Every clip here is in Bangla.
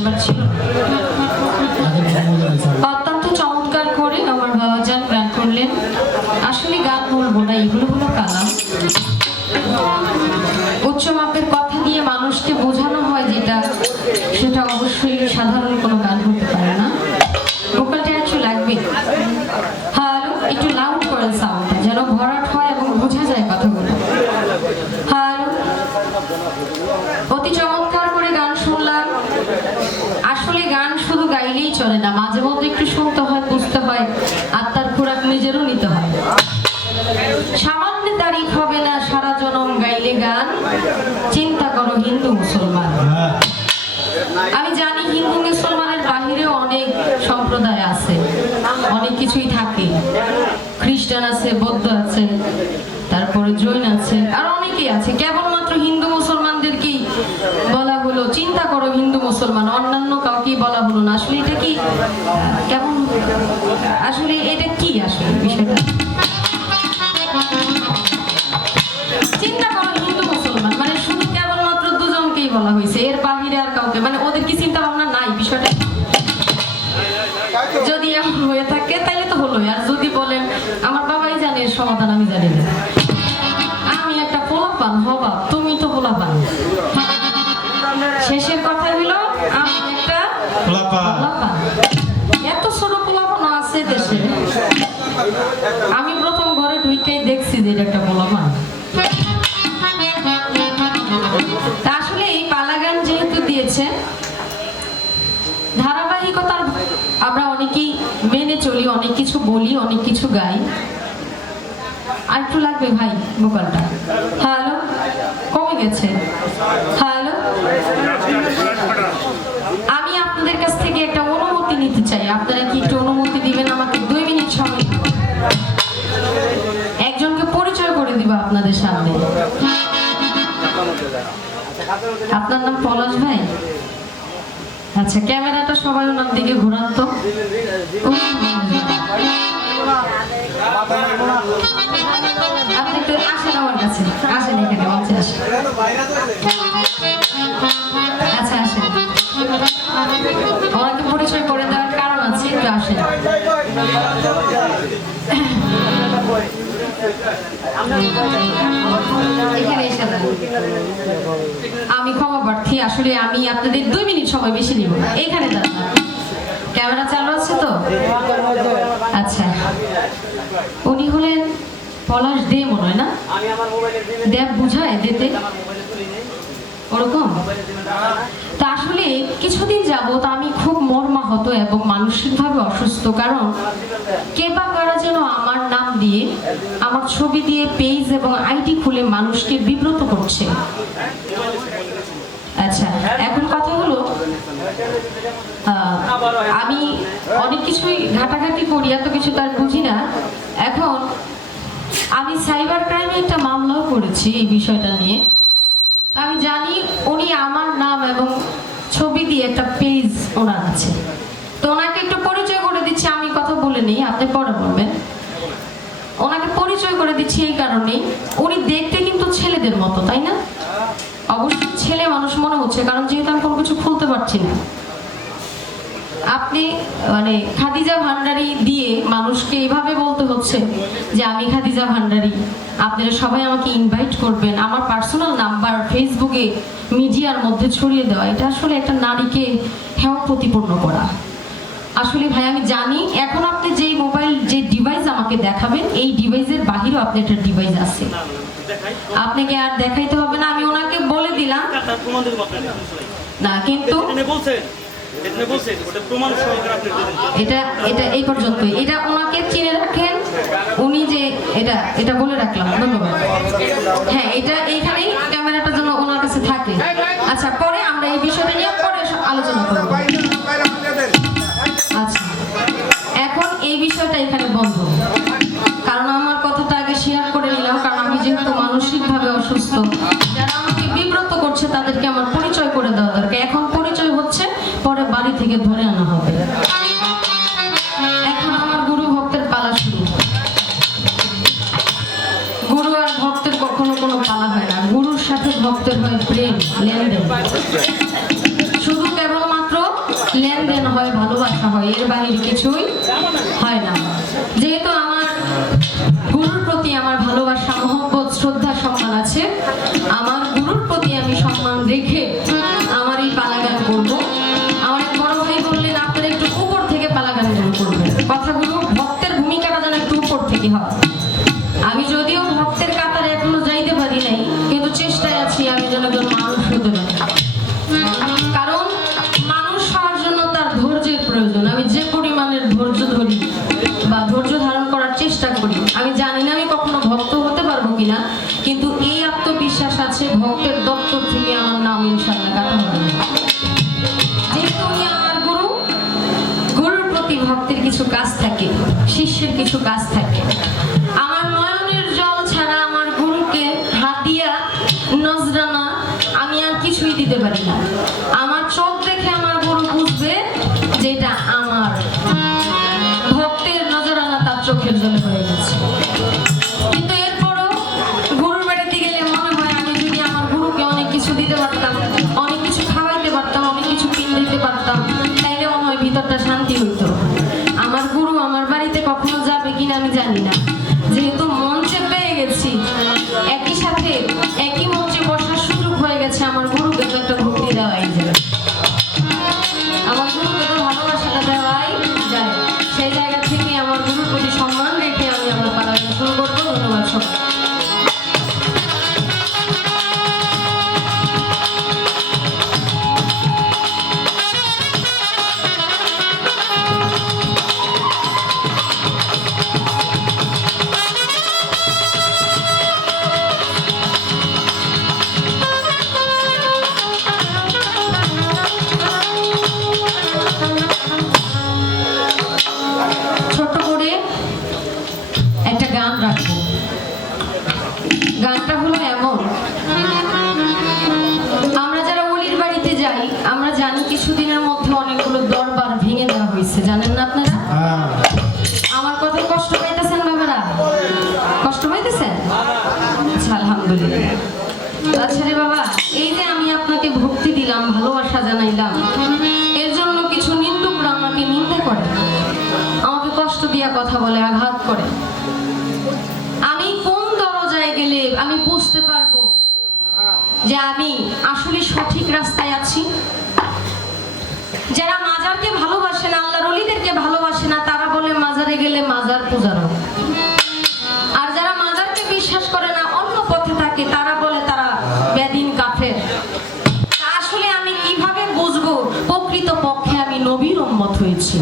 শুনবার ছিল। অত্যন্ত চমৎকার করে আমার বাবাজান গান করলেন। আসলে গান বলবো না, এগুলো হলো কালাম। উচ্চ মাপের কথা দিয়ে মানুষকে বোঝানো হয় যেটা, সেটা অবশ্যই সাধারণ কোনো গান হতে পারে না। ভোকালটা একটু লাগবে। হ্যালো, একটু লাউড করেন সাউন্ডটা, যেন ভরাট হয় এবং বোঝা যায় কথাগুলো। হ্যালো, অতি চমৎকার করে গান শুনলাম। আসলে গান শুধু গাইলেই চলে না, মাঝে মধ্যে একটু শুনতে হয়, বুঝতে হয়, আত্মার খোরাক নিজেরও নিতে হয়। সামান্য তারিফ হবে না সারা জনম গাইলে গান, চিন্তা করো হিন্দু মুসলমান। আমি জানি হিন্দু মুসলমানের বাহিরেও অনেক সম্প্রদায় আছে, অনেক কিছুই থাকে। খ্রিস্টান আছে, বৌদ্ধ আছে, তারপরে জৈন আছে, আর অনেকেই আছে। কেবলমাত্র হিন্দু মুসলমানদেরকেই বলা হলো চিন্তা করো হিন্দু মুসলমান, অন্যান্য কাউকেই বলা হলো না। আসলে এটা কি কেমন, আসলে এটা কি আসলে বিষয়টা? চিন্তা করো হিন্দু মুসলমান মানে শুধু কেবলমাত্র দুজনকেই বলা হয়েছে, এর বাহিরে আর কাউকে, মানে ওদের কি চিন্তা ভাবনা নাই বিষয়টা? যদি এমন হয়ে থাকে তাইলে তো হলোই। আর যদি বলেন আমার বাবাই জানে এর সমাধান, আমি জানি না, আমি একটা পোলাপান হবা, তুমি তো পোলাপান। শেষের কথা হলো আমি একটা পোলাপান। এত ছোট পোলাপান আছে দেশে, আমি প্রথম ঘরে ঢুকেই দেখছি যে এটা একটা পোলাপান। তা আসলে এই পালা গান যেহেতু দিয়েছে, ধারাবাহিকতার আমরা অনেকেই মেনে চলি, অনেক কিছু বলি, অনেক কিছু গাই। আর একটু লাগবে ভাই ভোকালটা। হ্যালো, কমে গেছে। হ্যালো, আমি আপনাদের কাছ থেকে একটা অনুমতি নিতে চাই। আপনারা কি একটু অনুমতি দিবেন আমাকে? 2 মিনিট সময়। একজনকে পরিচয় করে দিব আপনাদের সামনে। আপনার নাম পলাশ ভাই? আচ্ছা, ক্যামেরাটা সবাই ওনার দিকে ঘোরান তো। আপনি একটু আসেন আমার কাছে, আসেন এখানে, মঞ্চে আসেন। আচ্ছা আসেন, ওনাকে পরিচয় করে দেওয়ার কারণ আছে, একটু আসেন। আমি ক্ষমা প্রার্থী, আসলে আমি আপনাদের 2 মিনিট সময় বেশি নিব না। এইখানে দাঁড়ান, ক্যামেরা চালু আছে তো? আচ্ছা, উনি হলেন পলাশ দে, মনে হয় না? দেব বুঝায় দিতে ওরকম। তা আসলে কিছুদিন যাবত আমি খুব মর্মাহত এবং মানসিকভাবে অসুস্থ। কারণ কে বা কারা যেন আমার নাম দিয়ে, আমার ছবি দিয়ে পেজ এবং আইডি খুলে মানুষকে বিব্রত করছে। আচ্ছা, এখন কথা হলো, আমি অনেক কিছুই ঘাটাঘাটি করি, এত কিছু তার বুঝি না। এখন আমি সাইবার ক্রাইমে একটা মামলাও করেছি এই বিষয়টা নিয়ে। আমি জানি উনি আমার নাম এবং ছবি দিয়ে একটা পেজ ওনার আছে, তো ওনাকে একটু পরিচয় করে দিচ্ছি। আমি কথা বলে নিই, আপনি পরে বলবেন। ওনাকে পরিচয় করে দিচ্ছি এই কারণেই, উনি দেখতে কিন্তু ছেলেদের মতো, তাই না? অবশ্যই ছেলে মানুষ মনে হচ্ছে, কারণ যেহেতু আমি কোনো কিছু খুলতে পারছি না। আপনি মানে খাদিজা ভান্ডারি দিয়ে মানুষকে এইভাবে বলতে হচ্ছে যে আমি খাদিজা ভান্ডারি, আপনারা সবাই আমাকে ইনভাইট করবেন, আমার পার্সোনাল নাম্বার ফেসবুকে মিডিয়ার মধ্যে ছড়িয়ে দেওয়া, এটা আসলে একটা নারীকে হেয় প্রতিপন্ন করা। আসলে ভাই আমি জানি এখন আপনি যে মোবাইল, যে ডিভাইস আমাকে দেখাবেন, এই ডিভাইসের বাহিরেও আপনার একটা ডিভাইস আছে, আপনাকে আর দেখাইতে হবে না। আমি ওনাকে বলে দিলাম না, কিন্তু এটা এটা এই পর্যন্তই। এটা ওনাকে চিনে রাখেন, উনি যে এটা বলে রাখলাম, ধন্যবাদ। হ্যাঁ, এটা এইখানেই ক্যামেরাটার জন্য ওনার কাছে থাকে। আচ্ছা, পরে আমরা এই বিষয়টা নিয়ে পরে আলোচনা করব। আচ্ছা, এখন এই বিষয়টা এখানে বন্ধ, কারণ আমার কথাটা আগে শেয়ার করে নিলাম। কারণ আমি যেহেতু মানসিকভাবে অসুস্থ, যারা আমাকে বিব্রত করছে তাদেরকে আমার পরিচয় করে দেওয়া দরকার। এখন পরিচয় হচ্ছে, পরে বাড়ি থেকে ধরে আনা হবে। এখন আমার গুরু ভক্তের পালা শুরু। গুরু আর ভক্তের কখনো কোনো পালা হয় না, গুরুর সাথে ভক্তের হয় প্রেম, লেনদেন। শুধু কেবলমাত্র এর বাহিরে কিছুই হয় না। যেহেতু আমার গুরুর প্রতি আমার ভালোবাসা, মহব্বত, শ্রদ্ধা, সম্মান আছে, আমার গুরুর প্রতি আমি সম্মান রেখে আমার এই পালা গান করবো। আমার এক বড় ভাই বললেন আপনারা একটু উপর থেকে পালা গান করবেন, কথাগুলো ভক্তের ভূমিকাটা যেন একটু উপর থেকে হয়। আমি যদিও ভক্তের কাতারে এখনো যাইতে পারি নাই, কিন্তু চেষ্টায় আছি আমি যেন একজন মানুষ হতে পারি। কারণ মানুষ হওয়ার জন্য তার ধৈর্যের প্রয়োজন। আমি যে পরিমাণের ধৈর্য ধরি বা ধৈর্য ধারণ করার চেষ্টা করি, আমি জানি না আমি কখনো ভক্ত হতে পারবো কিনা, কিন্তু এই আত্মবিশ্বাস আছে ভক্তের দপ্তর থেকে আমার নাম ইনশাআল্লাহ কাটা হবে না। যেহেতু উনি আমার গুরু, গুরুর প্রতি ভক্তের কিছু কাজ থাকে, শিষ্যের কিছু কাজ থাকে। আমার নয়নের জল ছাড়া আমার গুরুকে হাতিয়া, নজরানা আমি আর কিছুই দিতে পারি না। আমার চোখ দেখে আমার গুরু বুঝবে যেটা আমার ভক্তের নজরানা তার চোখের জলে হয়ে গেছে। কিন্তু এরপরও গুরুর বাড়িতে গেলে মনে হয় আমি যদি আমার গুরুকে অনেক কিছু দিতে পারতাম, অনেক কিছু খাওয়াইতে পারতাম, অনেক কিছু কিনে দিতে পারতাম, তাইলে মনে হয় ভিতরটা শান্তি হইতো। আমার গুরু আমার বাড়িতে কখনো যাবে কিনা আমি জানি না। যেহেতু মঞ্চে পেয়ে গেছি, একই সাথে একই মঞ্চে বসার সুযোগ হয়ে গেছে, আমার গুরুকে তো একটা ভক্তি দেওয়াই যায়, আমার গুরুকে তো ভালোবাসাটা দেওয়াই যায়। সেই জায়গা থেকে আমার গুরুর প্রতি সম্মান রেখে আমি আমার পালা গান শুরু করবো। ধন্যবাদ সবাই। ছোট্ট করে একটা গান রাখবো। গানটা হলো এমন, আমরা যারা অলির বাড়িতে যাই আমরা জানি কিছুদিনের মধ্যে অনেকগুলো দরবার ভেঙে দেওয়া হয়েছে, জানেন না আপনারা? আমার কথা কষ্ট পাইতেছেন বাবারা? কষ্ট পাইতেছেন? আচ্ছা, আলহামদুলিল্লাহ। আচ্ছা রে বাবা, এই যে আমি আপনাকে ভক্তি দিলাম, ভালোবাসা জানাইলাম, এর জন্য কিছু নিন্দুকরা আমাকে নিন্দা করে, আমাকে কষ্ট দিয়া কথা বলে, আঘাত করে। আমি কোন দরজায় গেলে আমি বুঝতে পারবো যে আমি আসলে সঠিক রাস্তায় আছি? যারা মাজারকে ভালোবাসে না, আল্লাহর ওলিদেরকে ভালোবাসে না, তারা বলে মাজারে গেলে মাজার পূজারও। আর যারা মাজারকে বিশ্বাস করে না, অন্য পথে থাকে, তারা বলে তারা বেদিন কাফের। আসলে আমি কিভাবে বুঝবো প্রকৃত পক্ষে আমি নবীর উম্মত হয়েছি?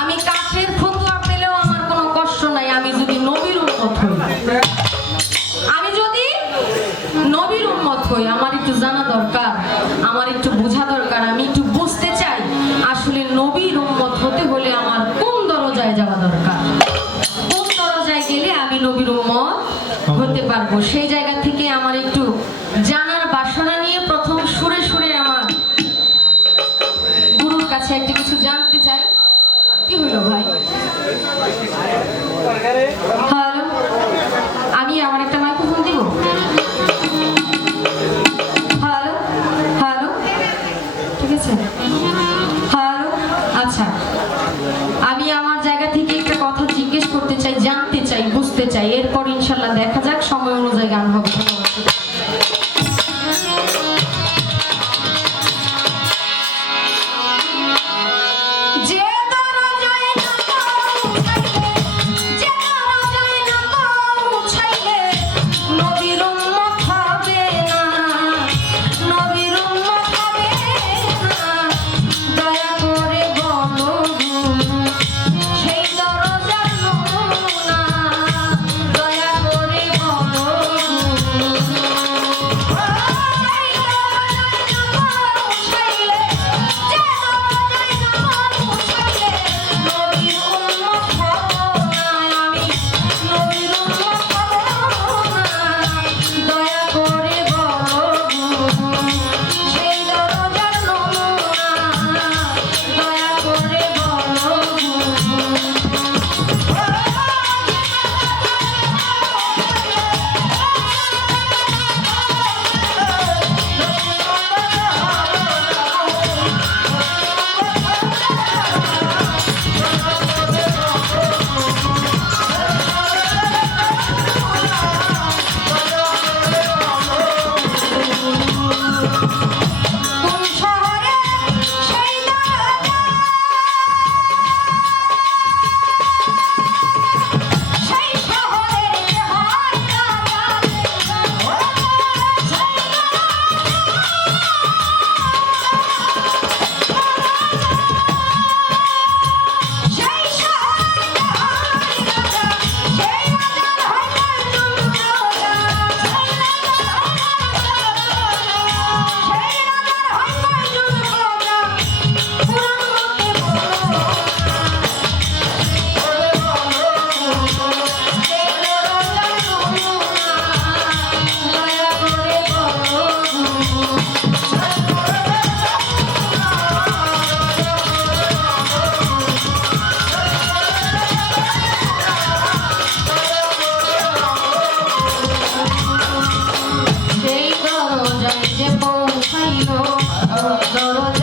আমি কাফের ফতোয়া পেলেও আমার কোনো কষ্ট নাই, আমি যদি নবীর উম্মত হই। আমি যদি নবীর উম্মত হই, আমার একটু জানা দরকার, আমার একটু বোঝা দরকার, আমি একটু বুঝতে চাই আসলে নবীর উম্মত হতে হলে আমার কোন দরজায় যাওয়া দরকার, কোন দরজায় গেলে আমি নবীর উম্মত হতে পারবো। সেই জায়গা থেকে আমার একটু জানার বাসনা নিয়ে প্রথম সুরে সুরে আমার গুরুর কাছে একটা কিছু জানতে দরজায় যে পৌঁছাইল দরজা